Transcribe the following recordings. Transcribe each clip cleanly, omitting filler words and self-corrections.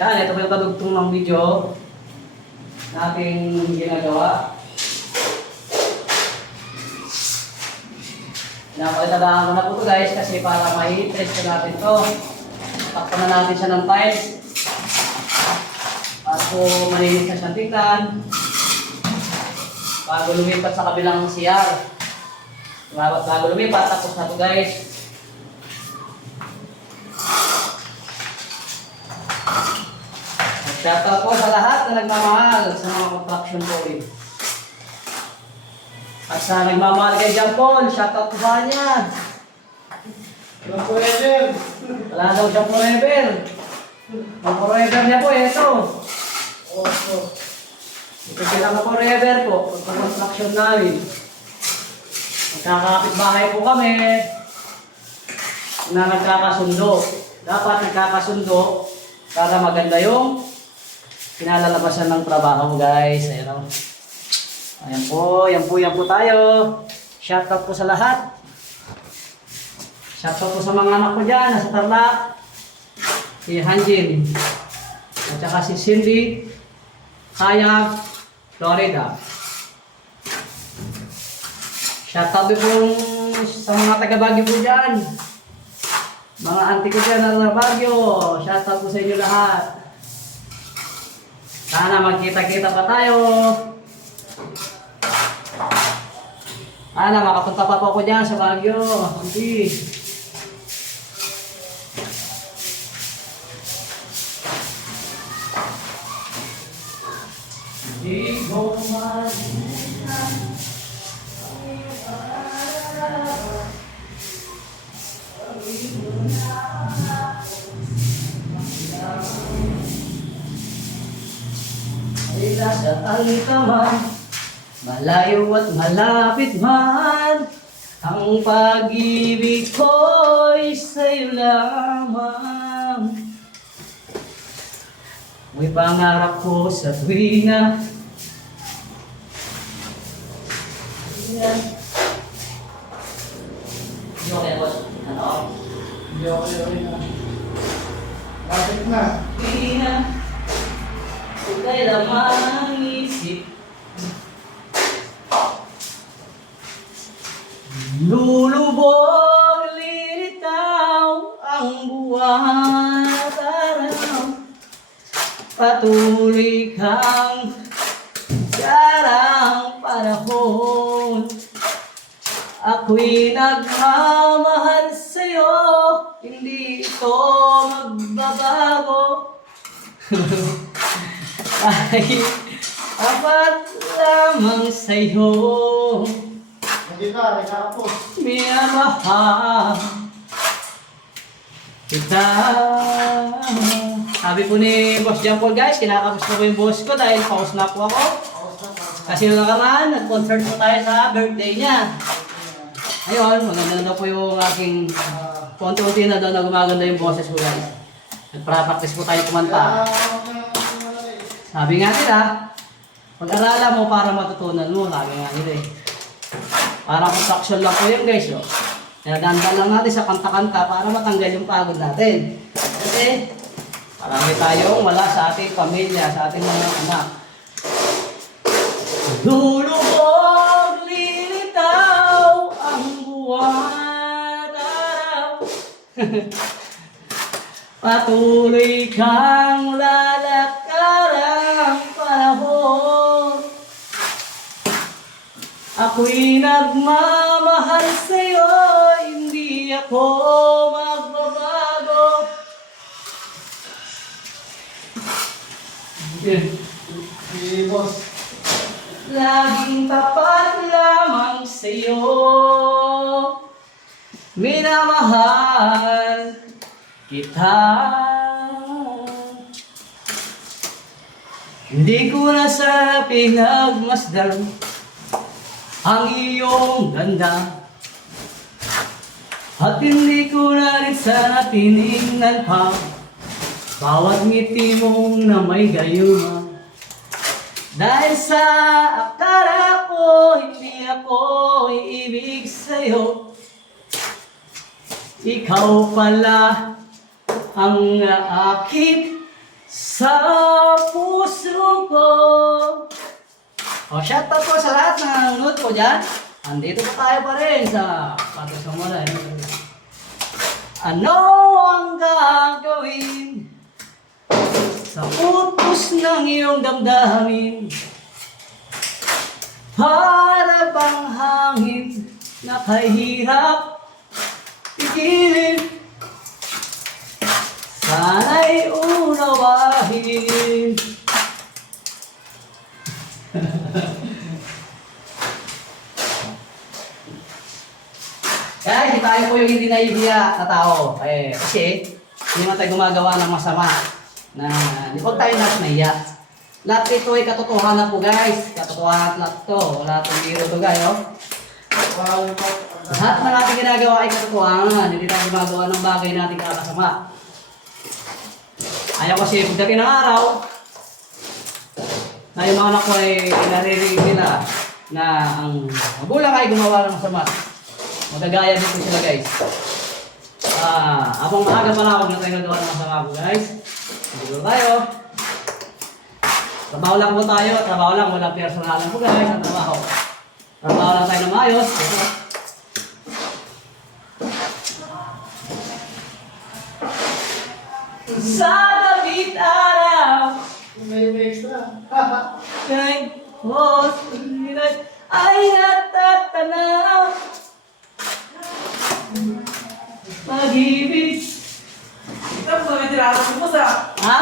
Yan, ito po yung kadugtong ng video na ating ginagawa. Napalitadaan ko na po ito guys kasi para ma-test ko natin ito. Takpan na natin siya ng tiles. Para po malinis na siyang tignan. Bago lumipat sa kabilang CR. Bago lumipat, tapos na ito guys. Shoutout po sa lahat na nagmamahal sa mga construction po rin. At sa nagmamahal kay John Paul, shoutout po sa kanya. Walang forever. Wala daw siyang forever. Ang forever niya po, ito. Opo. Ito sila na forever po, pag construction namin. Magkakapit bahay po kami na nagkakasundo. Dapat nagkakasundo para maganda yung pinalalabasan ng trabaho guys. Ayan o. Ayan po tayo. Shoutout po sa lahat. Shoutout po sa mga anak ko dyan, nasa Tarlac. Si Hanjin. At saka si Cindy. Kaya, Florida. Shoutout po sa mga taga-Baguio po dyan. Mga auntie ko dyan na Baguio. Shoutout po sa inyo lahat. Sana magkita-kita pa tayo. Sana makapunta pa po ako dyan sa Baguio. Auntie. Di ko malimutan ang iyong pag-aalala. Ay nasaan ka man, malayo at malapit man, ang pag-ibig ko'y sa'yo lamang. May pangarap ko sa tuwina. Hindi okay, boss. Ano? Hindi ako yun na. Bakit na? Tuwina. Kung kailangan isip. Lulubog, lilitaw ang buwan at araw. Patuloy kang darang panahon. Ako'y nagmamahal sa'yo, hindi ito magbabago. Ay, apat lamang sa'yo. Hindi ka, ikakapos. Minamahal kita. Sabi po ni Boss John Paul guys, kinakapos ko yung boss ko dahil pause na po ako. Kasi nung nakaraan, nag-concert po tayo sa birthday niya. Ayun, maganda na daw po yung aking konti-unti na daw na gumaganda yung boses ko guys. Nagpa-practice po tayo kumanta. Sabi nga nila, pag-aralan mo para matutunan mo, sabi nga nila eh. Parang construction lang po yun guys. Oh. Dandan lang natin sa kanta-kanta para matanggal yung pagod natin. Kasi marami tayong wala sa ating pamilya, sa ating mga anak. Lulubog, lilitaw ang buwan at araw. Patuloy kang lalakaran panahon. Ako'y nagmamahal sa'yo, hindi ako magbabago. Si boss. Laging tapat lamang sa'yo. Minamahal kita. Hindi ko na sa pinagmasdan ang iyong ganda. At hindi ko na rin sana tinignan pa bawat ngiti mong na may gayuma. Dahil sa akala ko hindi ako iibig sa'yo, ikaw pala ang aakit sa puso ko. O, shoutout po sa lahat na nanonood po dyan. Andito po tayo pa rin sa Patos ng Mula. Ano ang gagawin sa utos ng iyong damdamin? Para bang hangin na kahirap pigilin? Sana'y unawahin. Kaya hindi tayo po yung hindi nahihiya na tao. Kasi hindi naman tayo gumagawa ng masama. Na hindi po tayo nahiya. Lahat ito ay katotohanan po guys. Katotohanan lahat ito. Wala itong biro ito guys. Oh. Lahat ng ating ginagawa ay katotohanan. Hindi tayo gumagawa ng bagay na ating kakasama. Ayaw kasi pagdating ng araw, na yung mga anak ko ay naririnig nila na ang magulang ay gumawa ng masama. Magagaya din po sila guys. Abang maaga pa na huwag na tayo nagawa ng masama po guys. Siguro tayo. Trabaho lang po tayo. Trabaho lang. Walang personalan po guys. Ang trabaho. Trabaho lang tayo na maayos. Sa gabit araw May extra. kay Diyos ay natatanaw pag-ibig. Ito mo may tirasa mo sa. Ha?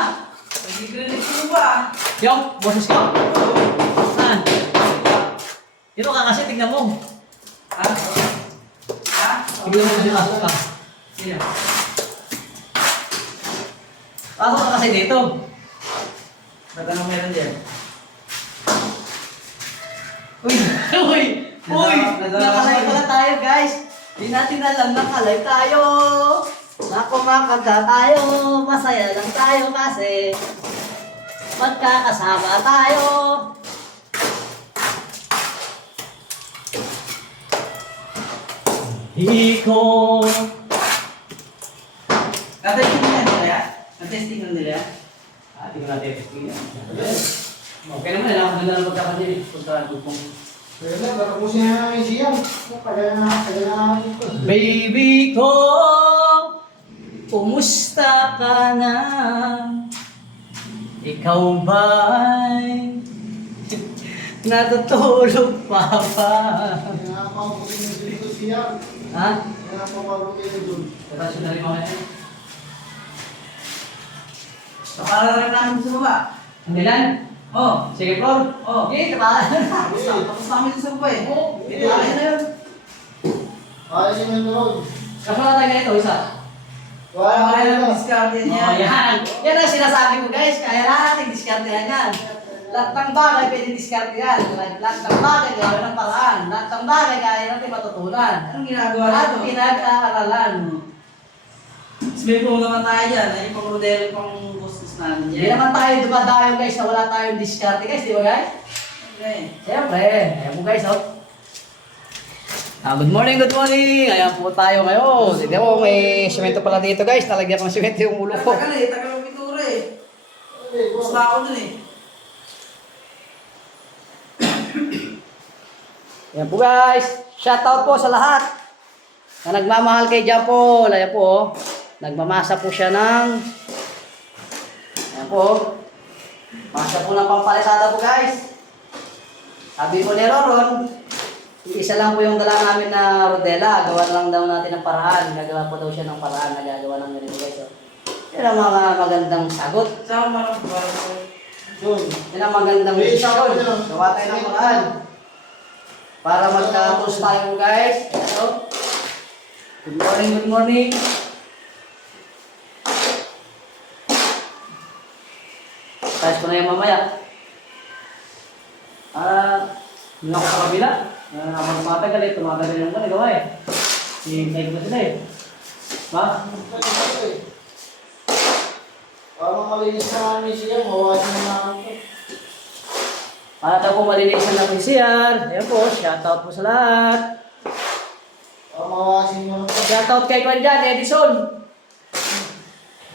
Nagigrinig mo ba? Yung boses ko? Saan? Dito ka kasi, tignan mo. Ha? Ha? Tignan mo kasi pasok ka. Sino? Pasok ka kasi dito. Ba't anong meron dyan? Uy! Uy! Uy! Nakalive pala tayo guys. Di natin alam nakalive tayo. Nakumakanta tayo. Masaya lang tayo kasi magkakasama tayo. Iko. Natesting na nila? Natesting na nila? Tingnan natin. Okay naman, alam ko na lang magkakandi. Pagkakupong. Pero na, tapusin na namin siya. Tagal na namin ito. Baby ko, kumusta ka na? Ikaw ba'y natutulog pa ba? Kaya nakakapabuti na dito siya. Ha? Kaya nakakapabuti na doon. Tatasyon na rin mga yan. Para rin namin sa baba. Ang ilan? Oh. Sige, Flor. Oh. Okay, tapakan. Tapos namin sa baba eh. Oo. Ayun na yun. Ayos yung nanonood. Kaso na tayo ganito, isa. Wala ka Kaya na. lang discarded niya. Oh, yan. Yan ang sinasabi ko guys. Kaya natin diskartehan yan. Lahat ng bagay pwede diskartehan. Lahat ng bagay gawin ng paraan. Lahat ng bagay kaya natin matutunan. Anong ginagawa At nito? pinag-aaralan. Sabi po naman tayo dyan. Ay pang rodelo pang bustos namin Hindi dyan. naman tayo dumadayo guys na wala tayong diskarte guys. Di ba guys? Okay. Siyempre. Ayan po guys. Oh. Good morning, good morning. Ayan po tayo ngayon. Tignan mo, may simento pala dito guys. Nalagyan ko ng simento yung ulo ko. Tagal eh. Tagal ang pintura eh. Gusto ako dun eh. Ayan po guys. Shoutout po sa lahat na nagmamahal kay John Paul. Ayan po. Oh. Nagmamasa po siya ng... Ayan po. Masa po ng pampalitada po guys. Sabi po ni Roron, isa lang po yung dala namin na rodela. Gawa lang daw natin ng paraan. Gagawa po daw siya ng paraan na gagawa ng ganito guys. Oh. Yan ang mga magandang sagot. Saan mo marang parang Doon. Yan ang magandang desisyon. Gawa tayo ng paraan. Para magkatapos tayo guys. Ito. Good morning, good morning. Tapos ko na yung mamaya. Yun ako sa kabila. Habang tumatagal eh, tumatagal yung gawa eh. Hihintay ko sila eh. Ba? Para malinis na namin siya, mawasin na namin ito. Para daw po malinisan na po si CR. Ayan po, shoutout po sa lahat. Para mawasin mo na ito. Shoutout kay Kwan dyan, Edison.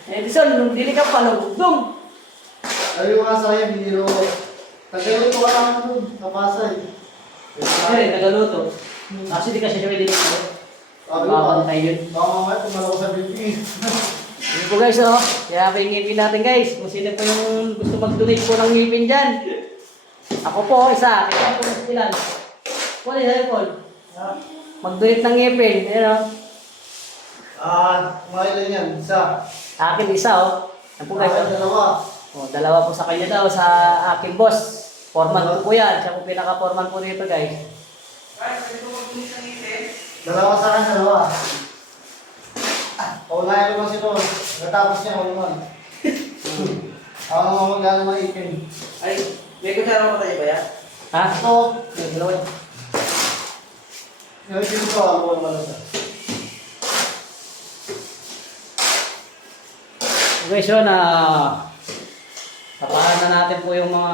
Edison, nung dili ka pa, lugdong. Sabi ko nga sa kanya, biro. Tagaluto ka naman doon, sa Pasay. Kasi tagaluto. Kasi di kasi siya pwede dito. Sabi ko, Mabantay yun. baka mamaya tumala ko sa BP. Yun po guys, oh. Kaya pa yung ngipin natin guys. Kung sino po yung gusto mag-donate po ng ngipin dyan. Ako po, isa. Kaya po mas ilan. Paul, isa Paul. Mag-donate ng ngipin. Ayan, oh. Mga ilan yan? Isa. Akin isa, oh. Yan po guys, oh. Dalawa. Oh, dalawa po sa kanya daw, sa aking boss. Foreman po yan. Siya po pinaka-foreman po dito guys. Dalawa sa akin, dalawa. Paunayan ko lang si Paul. Natapos niya ako naman. Ako naman mag-ano maipin. Ay, may kutsara pa tayo ba yan? Ha? Ito, Yung dalawa yun. yung ipin ko, ako ang malasa. Okay, so na tapahan na natin po yung mga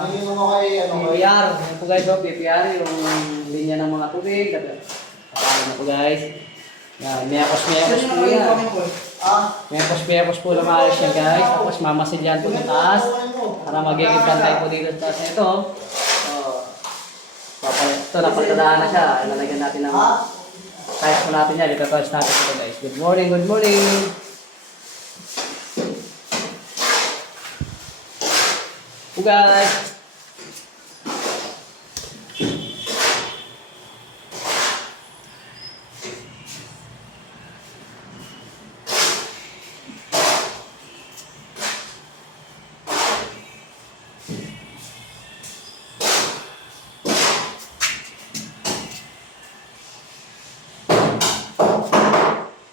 Ang yun mo kay, ano, kay... PPR. Yan po guys, oh, PPR yung linya ng mga tubig. Tapahan na po guys. Yan, meyakos po yan. Meyakos po lumayos yan guys. Tapos mamasilyan po sa taas. Para magiging pantay po dito sa taas na ito. Ito, napagdadaan na siya. Ilalagyan natin ng tiles po natin yan. Ipapals natin ito guys. Good morning, good morning. Po guys.